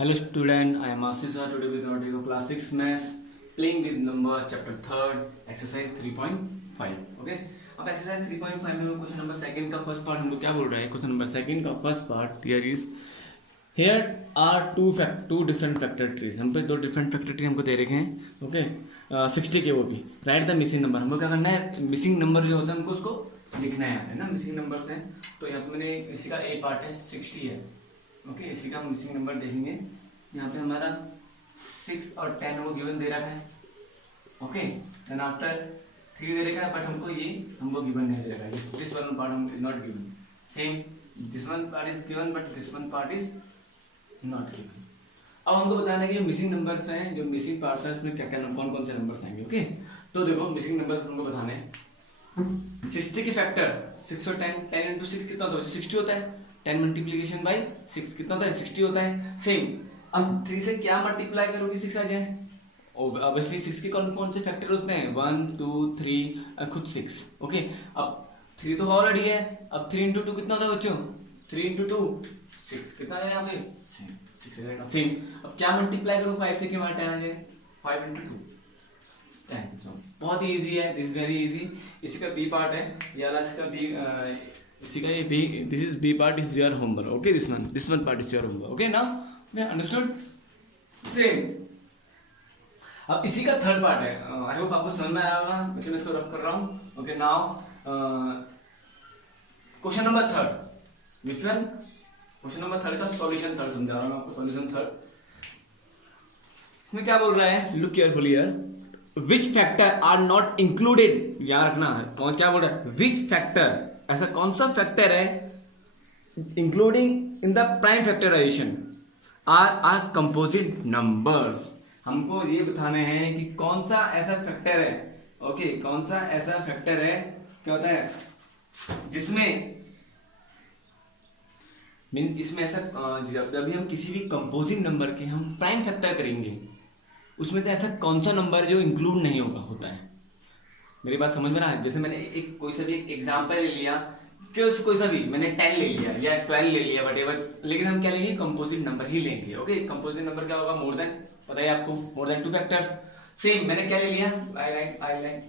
Hello student, I am Ashish sir. Today we are going to take class 6 maths playing with number chapter 3rd exercise 3.5. Okay, अब exercise 3.5 में question number second का first part हमको क्या बोल रहा है? Question number second का first part here is here are two different factor trees. हम पे दो different factor tree हमको दे रखे हैं. ओके 60 के वो भी राइट द मिसिंग नंबर. हमको क्या करना है? मिसिंग नंबर जो होता है हमको उसको लिखना है यहाँ पे ना. मिसिंग नंबर्स हैं तो यहाँ पे मैंने इसी का ए पार्ट है 60 है. ओके इसी का हम मिसिंग नंबर देखेंगे. यहाँ पे हमारा 6 और 10 वो गिवन दे रखा है. ओके देन आफ्टर 3 दे रखा है बट हमको गिवन नहीं दे रखा है. दिस वन पार्ट हम not given. Same this one part is given but this one part is not given. अब हमको बताना है कि मिसिंग नंबर्स हैं, जो मिसिंग पार्ट्स हैं उसमें क्या क्या कौन कौन से नंबर्स आएंगे. ओके तो देखो मिसिंग नंबर्स हमको बताने हैं. 60 की फैक्टर 6 और 10 इंटू 6 कितना होता है? 60 होता है. 10 मल्टीप्लीकेशन बाई 6 कितना होता है? 60 होता है. सेम अब 3 से क्या मल्टीप्लाई करोगे 6 आ जाए? ऑब्वियसली 6 के कौन कौन से फैक्टर होते हैं? 1 2 3 खुद 6. ओके अब 3 तो ऑलरेडी है. अब 3 इंटू 2 कितना होता है बच्चों? 3 इंटू 2 6 कितना है यहाँ पे? 6 रहेगा. सेम अब क्या मल्टीप्लाई करो 5 से कि हमारा 10 आ जाए? 5 इंटू 2 10. बहुत ही इजी है. This very easy. इसी का बी पार्ट है या इसका बी इसी का ये B. This is B part is your homework. Okay this one part is your homework. Okay now understood. Same अब इसी का थर्ड पार्ट है. आई होप आपको समझ में आया होगा. मैं इसको रफ कर रहा हूँ. Okay now question number third. Which one? Question number third का सॉल्यूशन थर्ड समझा रहा हूँ आपको. सॉल्यूशन थर्ड इसमें क्या बोल रहा है? Look carefully here. Which factor are not included. याद रखना है कौन क्या बोल रहा है. विच फैक्टर, ऐसा कौन सा फैक्टर है including in the prime factorization are composite numbers. हमको ये बताने हैं कि कौन सा ऐसा फैक्टर है. ओके कौन सा ऐसा फैक्टर है क्या होता है जिसमें इसमें ऐसा जब भी हम किसी भी कंपोजिंग नंबर के हम प्राइम फैक्टर करेंगे उसमें से ऐसा कौन सा नंबर जो इंक्लूड नहीं होगा होता है. मेरी बात समझ में ना है. जैसे मैंने एक कोई सा भी एग्जांपल ले लिया कि कोई सा भी मैंने 10 ले लिया या 12 ले लिया वटेवर, लेकिन हम क्या लेंगे? कंपोजिट नंबर ही लेंगे. ओके कंपोजिट नंबर क्या होगा? मोर देन, पता है आपको, मोर देन 2 फैक्टर्स. सेम मैंने क्या ले लिया? I like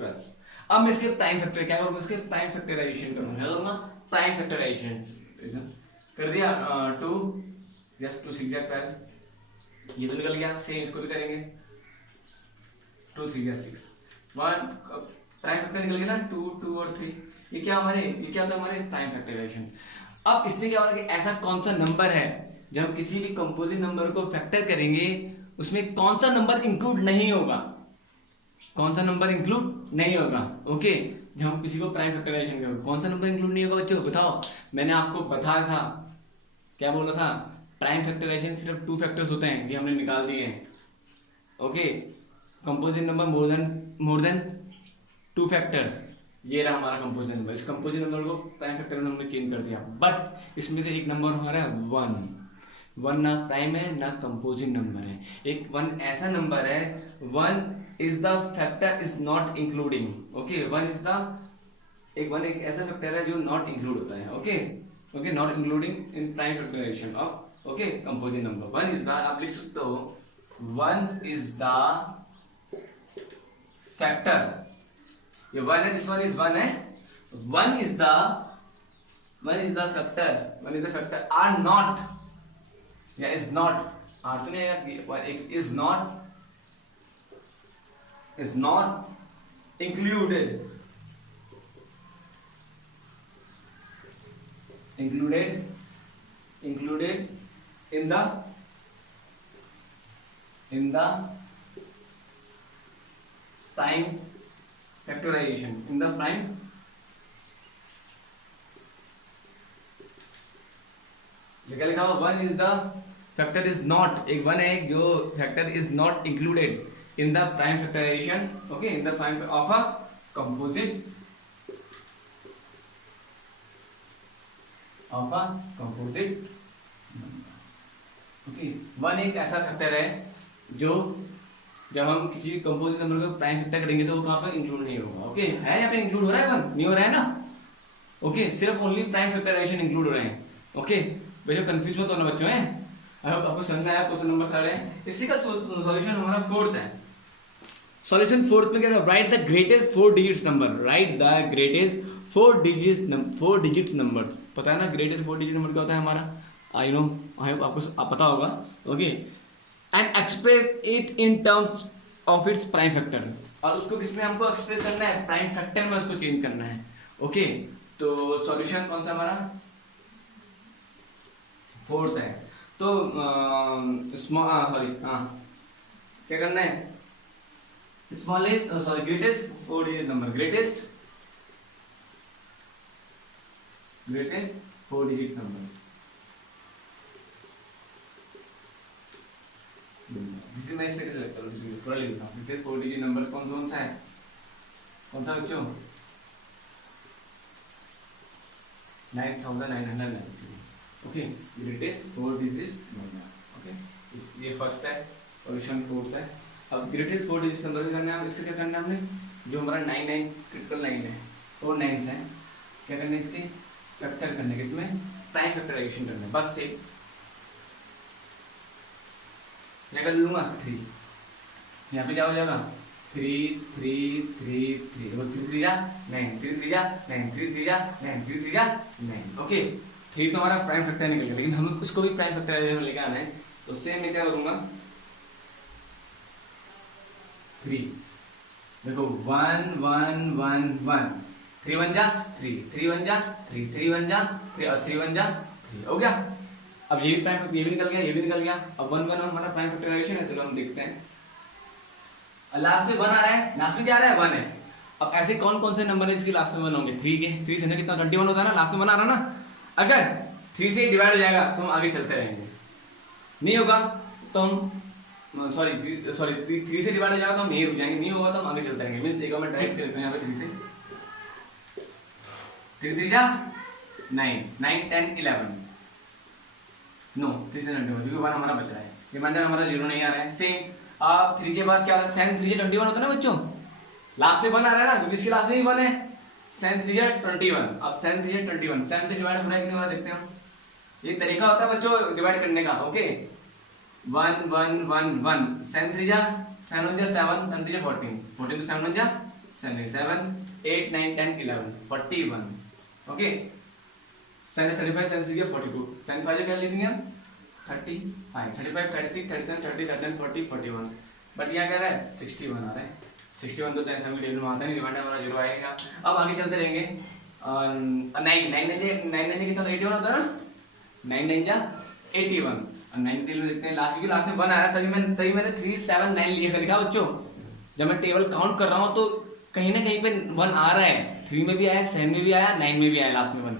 12. अब मैं इसके प्राइम फैक्टर क्या करूंगा? इसके प्राइम फैक्टराइजेशन करूंगा. प्राइम फैक्टराइजेशन कर दिया 2 जस्ट 2 6 12. ये तो निकल गया. सेम इसको भी करेंगे 2 3 6 1. प्राइम फैक्टर निकल गया ना 2 2 और 3. ये क्या होता है हमारे प्राइम फैक्टराइजेशन. अब इसने क्या बोला कि ऐसा कौन सा नंबर है जब हम किसी भी कंपोजिट नंबर को फैक्टर करेंगे उसमें कौन सा नंबर इंक्लूड नहीं होगा? कौन सा नंबर इंक्लूड नहीं होगा? ओके जब हम किसी को प्राइम फैक्टराइजेशन करेंगे कौन सा नंबर इंक्लूड नहीं होगा बच्चों? बताओ. मैंने आपको बताया था, क्या बोला था? प्राइम फैक्टराइजेशन सिर्फ 2 फैक्टर्स होते हैं, ये हमने निकाल दिए हैं. Okay composite number more than 2 factors. ये रहा हमारा कंपोजिट नंबर. इस कंपोजिट नंबर को प्राइम फैक्टर में हमने चेंज कर दिया. बट इसमें से एक नंबर हमारा है 1 ना प्राइम है ना कंपोजिट नंबर है. एक 1 ऐसा नंबर है 1 is the factor is not including. Okay 1 is the एक ऐसा फैक्टर है जो नॉट इंक्लूड होता है. Okay not including in prime factorization of composite number. 1 is the, आप लिख सकते हो 1 इज द फैक्टर. ये 1 है, दिस वन इज 1 है. 1 is the factor are not या इज नॉट. आर तो नहीं है, एक is not included in the prime factorization. In the prime लिखा हुआ 1 is the factor is not. एक 1 है एक जो factor is not included in the prime factorization. Okay in the prime of a composite okay 1 एक ऐसा factor है जो जब हम किसी भी कंपोजिट नंबर को प्राइम फैक्टर करेंगे तो वो कहाँ पर इंक्लूड नहीं होगा. ओके है यहाँ पे इंक्लूड हो रहा है 1 नहीं हो रहा है ना. ओके सिर्फ ओनली प्राइम फैक्टराइजेशन इंक्लूड हो रहे हैं. ओके भैया कंफ्यूज मत होना बच्चों है. आई होप आपको समझ में आया क्वेश्चन नंबर 3 है। इसी का सॉल्यूशन हमारा 4th है। सॉल्यूशन 4th में क्या है, right the greatest 4 digits number, right the greatest 4 digits number. पता है ना ग्रेटेस्ट 4 डिजिट नंबर क्या होता है हमारा, आई नो, आई होप आपको पता होगा। Okay, and express it in terms of its prime factor, और उसको किसमें हमको एक्सप्रेस करना है, प्राइम फैक्टर में उसको चेंज करना है। ओके, तो सॉल्यूशन कौन सा हमारा 4th है। तो क्या करना है, greatest 4 digit number, greatest 4 digit number, जिसे मैं इस तरीके से पूरा लिख देता हूँ। ग्रेटेस्ट 4 डिजिट नंबर कौन सा है, कौन सा बच्चों, 9990। Okay, greatest 4 digit number. Okay, ये फर्स्ट है, सॉल्यूशन 4th है। अब ग्रेटेस्ट 4 डिजिट नंबर करना है, इसका क्या करना है हमने, जो हमारा 99 क्रिटिकल 9 है, 4 9s हैं, क्या करना है इसके फैक्टर करने के, इसमें प्राइम फैक्टराइजेशन करना है, बस से क्या कर लूंगा 3, यहाँ पे क्या हो जाएगा 3 3 3 3, 3 3 जा 9, 3 3 जा 9, 3 3 जा 9, 3 3 जा 9। ओके, 3 तो हमारा प्राइम फैक्टर निकल गया, लेकिन हम उसको भी प्राइम फैक्टराइजेशन लेके आना है। तो सेम मैं क्या करूंगा 3, देखो 1 1 1 1, 3 1 जा 3, 3 1 जा 3, 3 1 जा 3, और 3 1 जा 3, हो गया। अब ये भी प्राइम, ये भी निकल गया, ये भी निकल गया। अब 1 1 हमारा प्राइम फैक्टराइजेशन है, तो हम देखते हैं। लास्ट में 1 आ रहा है, लास्ट में क्या आ रहा है 1 है। अब ऐसे कौन कौन से नंबर है इसके लास्ट में 1 होंगे, 3 के, 3 से कितना 21 होता है ना, लास्ट में 1 आ रहा ना। अगर 3 से डिवाइड हो जाएगा तो हम आगे चलते रहेंगे, नहीं होगा तो हम सॉरी 3 से डिवाइड हो जाएगा तो हम यही रुक जाएंगे, नहीं होगा तो हम आगे चलते रहेंगे। मींस एक बार मैं डायरेक्ट करते हैं यहाँ पे 3 से 3 3 जा 9 9 10 11, नो 3 से नहीं, क्योंकि 1 हमारा बच रहा है, रिमाइंडर हमारा 0 नहीं आ रहा है। सेम अब 3 के बाद क्या आता है, 7 3 21 होता है ना बच्चों, लास्ट से 1 आ रहा है ना, क्योंकि इसके लास्ट से ही 1 है, 7 3 21। अब 7 3 21, 7 से डिवाइड हो रहा है कि नहीं हो रहा देखते हैं हम। ये तरीका होता है बच्चों डिवाइड करने का। ओके, 1 1 1 1, 7 3 जा 7 1 जा 7, 7 3 जा 14, 14 to 7 1 जा 7, 7 8 9 10 11 41। ओके, 7 35 7 6 42, 7 5 क्या लिखेंगे हम 35, 35 36 37 30 39 40 41, बट यहाँ क्या रहा है 61 आ रहा है। 61 तो टेंथ में टेबल में आता नहीं, रिमाइंडर हमारा 0 आएगा। अब आगे चलते रहेंगे। 9 9 कितना 81 होता है ना, 9 9 जा 81, और 9 टेबल में देखते हैं लास्ट, क्योंकि लास्ट में 1 आ रहा है, तभी मैंने 3 7 9 लिखा लिखा बच्चों। जब मैं टेबल काउंट कर रहा हूँ तो कहीं ना कहीं पे 1 आ रहा है, 3 में भी आया, 7 में भी आया, 9 में भी आया लास्ट में 1,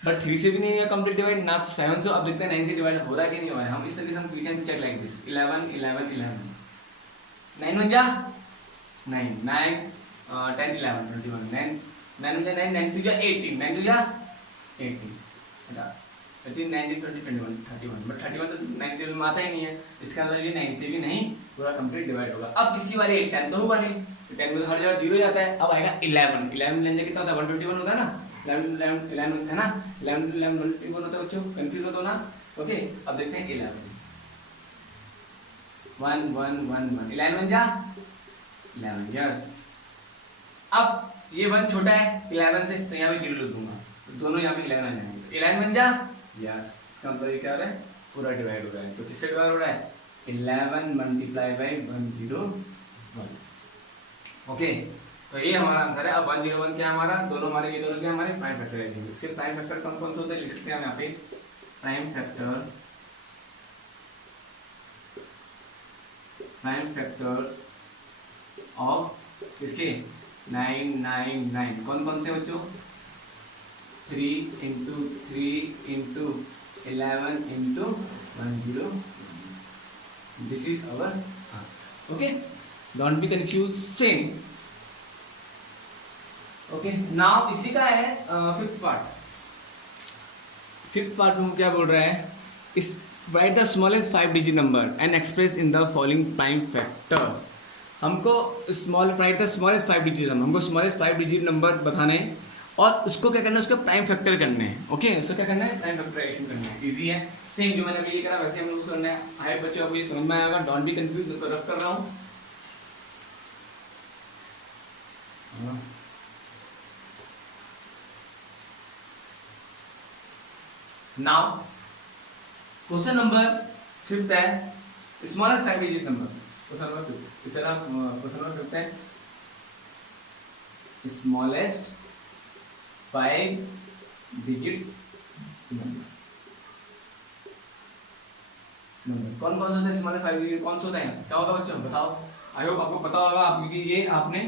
बट 3 से भी नहीं है कंप्लीट डिवाइड ना 7 से। अब देखते हैं 9 से डिवाइड हो रहा है कि नहीं हो रहा है। हम इस तरीके से हम कैन चेक लाइक दिस 11 11 11, 9 1 जा 9 9 10 11 21, 9 9 1 जा 9 9 2 जा 18, 9 2 जा 18, 18 19 20 21 31, बट 31 तो 9 टेबल में आता ही नहीं है, इसका मतलब ये 9 से भी नहीं पूरा कंप्लीट डिवाइड होगा। अब इसकी बारी 10 तो हुआ नहीं, 10 में हर जगह 0 जाता है। अब आएगा 11, 11 लेने कितना होता है 121 होता है ना, 11 है ना, 11 121 होता है बच्चों, कंफ्यूज हो तो ना। ओके, अब देखते हैं 11 1 1 1 1, 11 जा 11, यस। अब ये 1 छोटा है 11 से, तो यहाँ पे 0 लिख दूंगा, तो दोनों यहाँ पे 11 आ जाएंगे। 11 बन जा, यस, इसका मतलब ये क्या हो रहा है पूरा डिवाइड हो रहा है। तो किससे डिवाइड हो रहा है 11 मल्टीप्लाई बाई 101। ओके, तो ये हमारा आंसर है। अब 101 क्या हमारा, दोनों हमारे ये दोनों क्या हमारे प्राइम फैक्टर है। इसके प्राइम फैक्टर कौन कौन से होते हैं लिख सकते हैं हम यहाँ पे, प्राइम फैक्टर ऑफ इसके 999 कौन कौन से बच्चों, 3 into 3 into 11 into 101, this is our answer. Okay, don't be confused. Same. Okay, now इसी का है फिफ्थ पार्ट में क्या बोल रहा है, इस write the smallest 5 digit number and express in the following prime factor. हमको write the smallest 5 digit number, हमको स्मॉलेस्ट 5 डिजिट नंबर बताने और उसको क्या करना है, उसका प्राइम फैक्टर करने हैं। ओके, उसको क्या करना है प्राइम फैक्टराइजेशन करना है, इजी है सेम जो मैंने अभी ये करा वैसे हम लोग करना है। आई बच्चों आपको ये समझ में आएगा, डोंट बी कंफ्यूज, इसको रफ कर रहा हूँ। नाउ क्वेश्चन नंबर 5 है smallest 5 digit number. Question number 5 इस तरह क्वेश्चन नंबर 5 है स्मॉलेस्ट 5 डिजिट्स नंबर। कौन कौन सा होता है स्मॉलेस्ट 5 डिजिट, कौन सा होता है, क्या होगा बच्चों बताओ। आई होप आपको पता होगा, आप क्योंकि ये आपने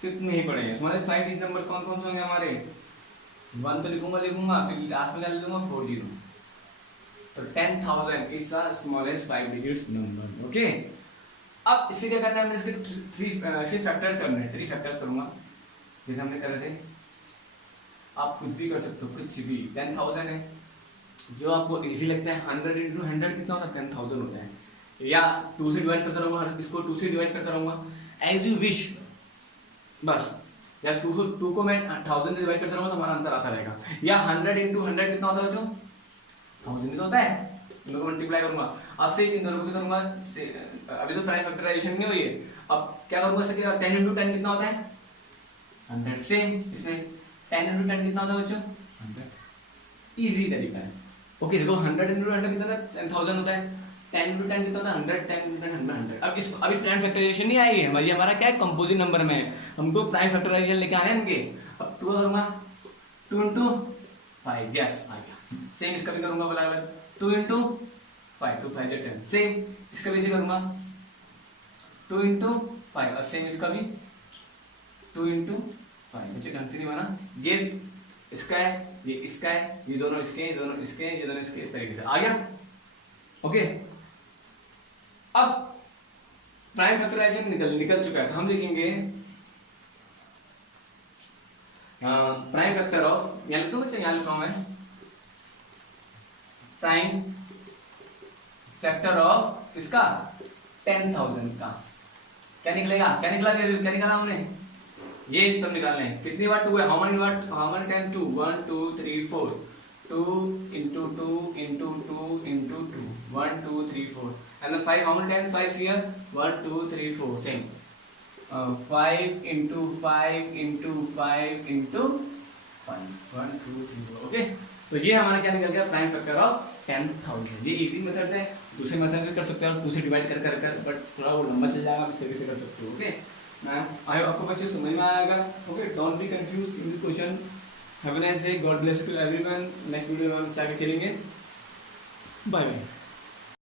फिफ्थ में ही पढ़े हैं। स्मॉलेस्ट 5 डिजिट नंबर कौन कौन से होंगे हमारे, 1 तो लिखूंगा फिर लास्ट में क्या लिख दूंगा 40। तो 10,000 is the smallest 5 digits number. Okay, अब इससे क्या करना है, हमने इसके 3 फैक्टर्स करने हैं। 3 फैक्टर्स करूंगा जैसे हमने करे थे। आप कुछ भी कर सकते हो, कुछ भी। 10,000 है, जो आपको इजी लगता है। 100 into 100 कितना होता है, 10,000 होता है। या 2 से डिवाइड करता रहूंगा, इसको 2 से डिवाइड करता रहूंगा एज यू विश बस। या 2 को मैं 1000 से डिवाइड करता रहूंगा तो हमारा आंसर आता रहेगा। या 100 into 100 कितना होता है बच्चों, 1000 होता है। इन दोनों को मल्टीप्लाई करूंगा, अब से इन दोनों को भी करूंगा। अभी तो प्राइम फैक्टराइजेशन नहीं हुई है, अब क्या करूंगा इससे, 10 into 10 कितना होता है 100। सेम इसमें 10 into 10 कितना होता है बच्चों 100। इजी तरीका है। ओके देखो 100 into 100 कितना होता है 10,000 होता है। 10 into 10 कितना होता है 100। 10 into 10 100। अब इसको अभी प्राइम फैक्टराइजेशन नहीं आई है भाई, हमारा क्या है कंपोजिट नंबर में है, हमको प्राइम फैक्टराइजेशन लेके आने हैं इनके। अब 2 करूंगा 2 into 5, यस आ गया। सेम इसका भी करूंगा बला 2 into 5, 2 5 10। सेम इसका भी करूंगा 2 into 5 और सेम इसका भी 2 into 5। मुझे कंफ्यूज नहीं माना, ये इसका है, ये इसका है, ये दोनों इसके, ये दोनों इसके, ये दोनों इसके, इस तरीके से आ गया। ओके, अब प्राइम फैक्टराइजेशन निकल चुका है, तो हम लिखेंगे प्राइम फैक्टर ऑफ, यहां लिख दो बच्चे, यहां लिखा हूं मैं प्राइम फैक्टर ऑफ इसका 10,000 का। क्या निकलेगा, क्या निकाला हमने, ये सब निकालना है। कितनी बार 2 है, how many time 2, 1 2 3 4, 2 into 2 into 2 into 2, 1 2 3 4, and then 5, how many times 5 here, 1 2 3 4, same 5 into 5 into 5 into 5, 1 2 3 4। Okay, तो ये हमारा क्या निकल गया प्राइम फैक्टर ऑफ 10,000। ये इजी मेथड है, दूसरे मेथड से कर सकते हो 2 से डिवाइड कर बट थोड़ा वो लंबा चल जाएगा, इस तरीके से कर सकते हो। ओके मैम, आई होप आपको बच्चों समझ में आएगा। Okay, don't be confuse in this question. Have a nice day, god bless you everyone. Next video में हम आगे चलेंगे। Bye bye.